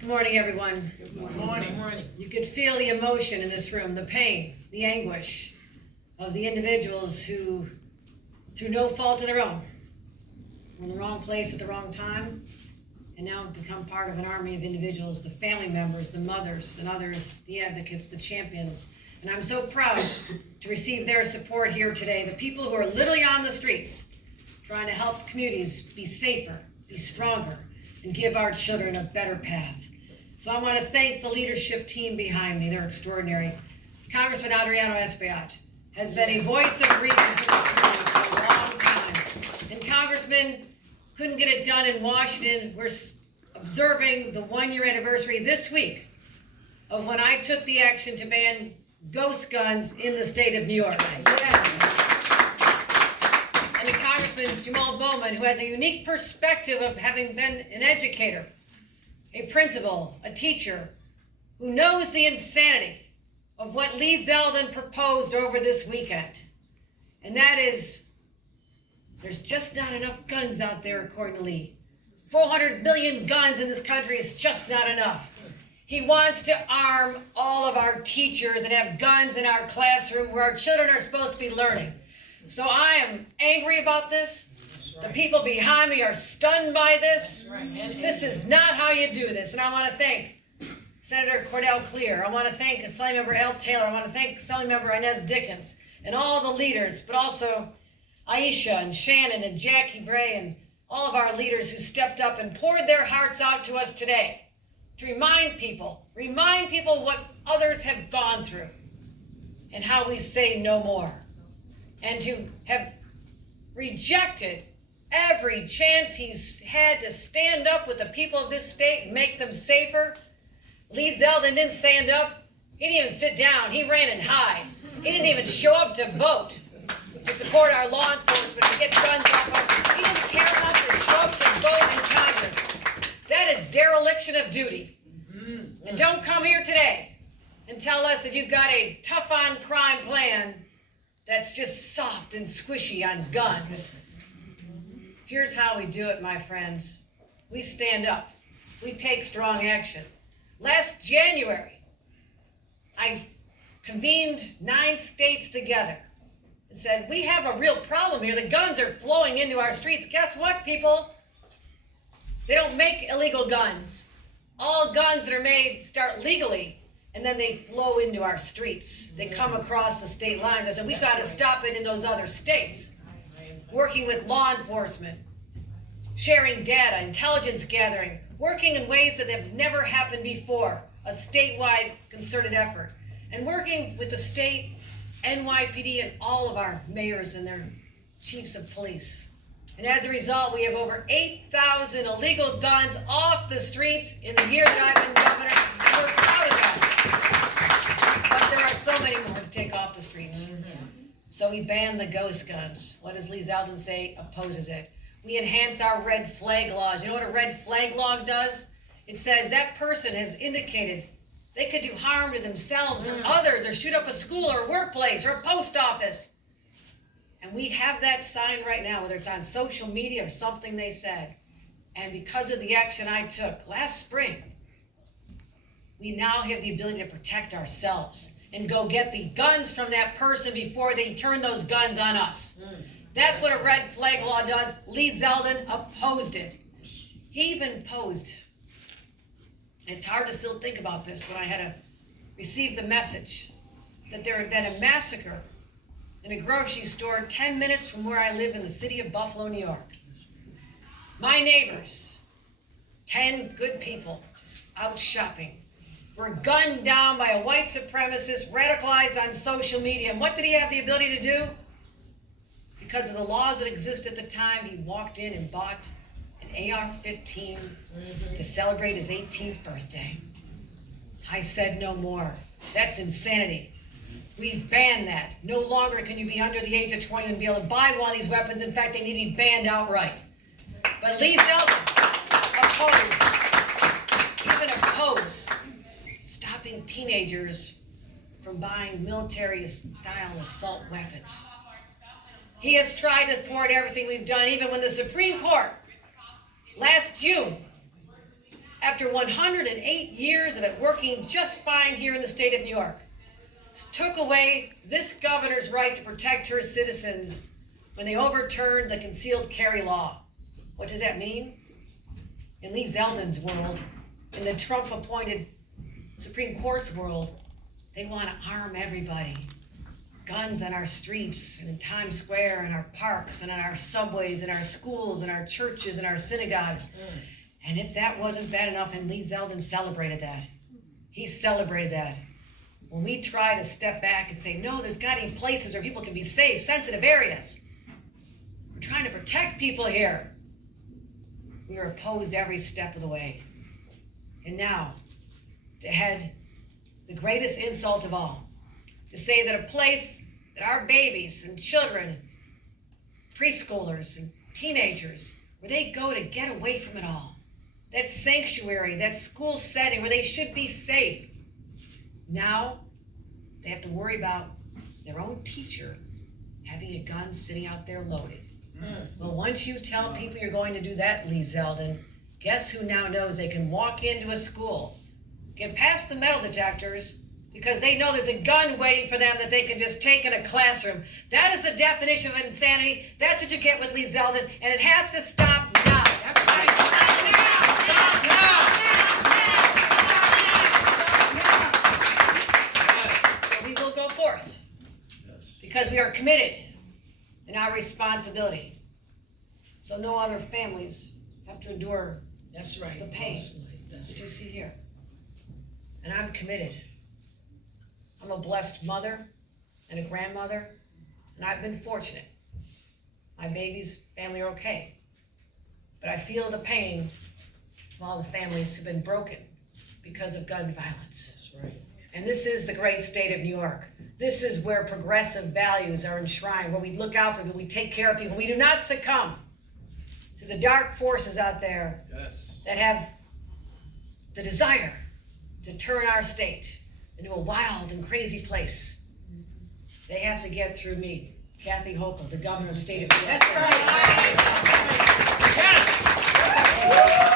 Good morning, everyone. Good morning. Good morning. You could feel the emotion in this room, the pain, the anguish of the individuals who, through no fault of their own, were in the wrong place at the wrong time, and now have become part of an army of individuals, the family members, the mothers, and others, the advocates, the champions. And I'm so proud to receive their support here today, the people who are literally on the streets, trying to help communities be safer, be stronger, and give our children a better path. So I want to thank the leadership team behind me. They're extraordinary. Congressman Adriano Espaillat has been a voice of reason for this community for a long time. And Congressman couldn't get it done in Washington. We're observing the 1-year anniversary this week of when I took the action to ban ghost guns in the state of New York. Yes. And to Congressman Jamal Bowman, who has a unique perspective of having been an educator, a principal, a teacher, who knows the insanity of what Lee Zeldin proposed over this weekend. And that is, there's just not enough guns out there, according to Lee. 400 million guns in this country is just not enough. He wants to arm all of our teachers and have guns in our classroom where our children are supposed to be learning. So I am angry about this. The people behind me are stunned by this. This is not how you do this. And I want to thank Senator Cordell Clear. I want to thank Assembly Member Al Taylor. I want to thank Assembly Member Inez Dickens and all the leaders, but also Aisha and Shannon and Jackie Bray and all of our leaders who stepped up and poured their hearts out to us today to remind people what others have gone through and how we say no more, and to have rejected every chance he's had to stand up with the people of this state and make them safer. Lee Zeldin didn't stand up. He didn't even sit down. He ran and hide. He didn't even show up to vote to support our law enforcement and get guns off us. He didn't care enough to show up to vote in Congress. That is dereliction of duty. And don't come here today and tell us that you've got a tough-on-crime plan that's just soft and squishy on guns. Here's how we do it, my friends. We stand up. We take strong action. Last January, I convened 9 states together and said, we have a real problem here. The guns are flowing into our streets. Guess what, people? They don't make illegal guns. All guns that are made start legally, and then they flow into our streets. They come across the state lines. I said, we've got to stop it in those other states. Working with law enforcement, sharing data, intelligence gathering, working in ways that have never happened before, a statewide concerted effort, and working with the state, NYPD, and all of our mayors and their chiefs of police. And as a result, we have over 8,000 illegal guns off the streets in the year that I've been governor, and we're proud of that. But there are so many more to take off the streets. So we ban the ghost guns. What does Lee Zeldin say? Opposes it. We enhance our red flag laws. You know what a red flag law does? It says that person has indicated they could do harm to themselves or others, or shoot up a school or a workplace or a post office. And we have that sign right now, whether it's on social media or something they said. And because of the action I took last spring, we now have the ability to protect ourselves and go get the guns from that person before they turn those guns on us. That's what a red flag law does. Lee Zeldin opposed it. He even posed. And it's hard to still think about this when I had to receive the message that there had been a massacre in a grocery store 10 minutes from where I live in the city of Buffalo, New York. My neighbors, 10 good people, just out shopping, were gunned down by a white supremacist radicalized on social media. And what did he have the ability to do? Because of the laws that exist at the time, he walked in and bought an AR-15 to celebrate his 18th birthday. I said no more. That's insanity. We ban that. No longer can you be under the age of 20 and be able to buy one of these weapons. In fact, they need to be banned outright. But Lee Zeldin opposed stopping teenagers from buying military-style assault weapons. He has tried to thwart everything we've done, even when the Supreme Court last June after 108 years of it working just fine here in the state of New York, took away this governor's right to protect her citizens when they overturned the concealed carry law. What does that mean? In Lee Zeldin's world, in the Trump-appointed Supreme Court's world, they want to arm everybody. Guns on our streets and in Times Square and our parks and on our subways and our schools and our churches and our synagogues. And if that wasn't bad enough, and Lee Zeldin celebrated that. He celebrated that. When we try to step back and say, no, there's got to be places where people can be safe, sensitive areas. We're trying to protect people here. We are opposed every step of the way. And now, to head the greatest insult of all, to say that a place that our babies and children, preschoolers and teenagers, where they go to get away from it all, that sanctuary, that school setting where they should be safe, now they have to worry about their own teacher having a gun sitting out there loaded. Well, once you tell people you're going to do that, Lee Zeldin, guess who now knows they can walk into a school, get past the metal detectors, because they know there's a gun waiting for them that they can just take in a classroom. That is the definition of insanity. That's what you get with Lee Zeldin, and it has to stop now. That's right. Stop now. So we will go forth because we are committed in our responsibility. So no other families have to endure the pain that you see here. And I'm committed. I'm a blessed mother and a grandmother, and I've been fortunate. My baby's family are okay. But I feel the pain of all the families who've been broken because of gun violence. That's right. And this is the great state of New York. This is where progressive values are enshrined, where we look out for people, we take care of people. We do not succumb to the dark forces out there that have the desire to turn our state into a wild and crazy place. They have to get through me, Kathy Hochul, the governor of the state of New York. That's right. Yes.